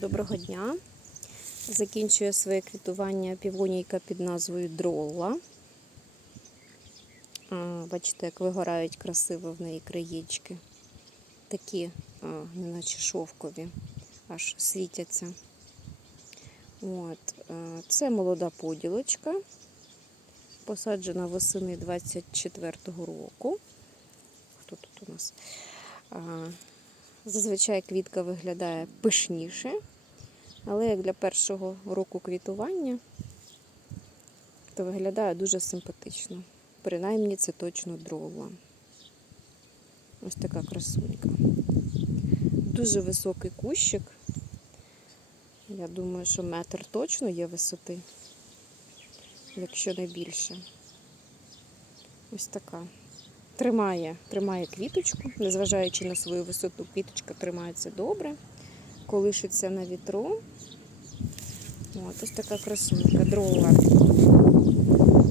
Доброго дня. Закінчує своє квітування півонійка під назвою Дролла. Бачите, як вигорають красиво в неї краєчки. Такі, неначе шовкові, аж світяться. От. Це молода поділочка, посаджена восени 24-го року. Хто тут у нас? Зазвичай квітка виглядає пишніше, але як для першого року квітування, то виглядає дуже симпатично. Принаймні це точно дрова. Ось така красунька. Дуже високий кущик. Я думаю, що метр точно є висоти, якщо не більше. Ось така тримає, тримає квіточку, незважаючи на свою висоту, квіточка тримається добре, колишиться на вітру. От, ось така красунка, дрова.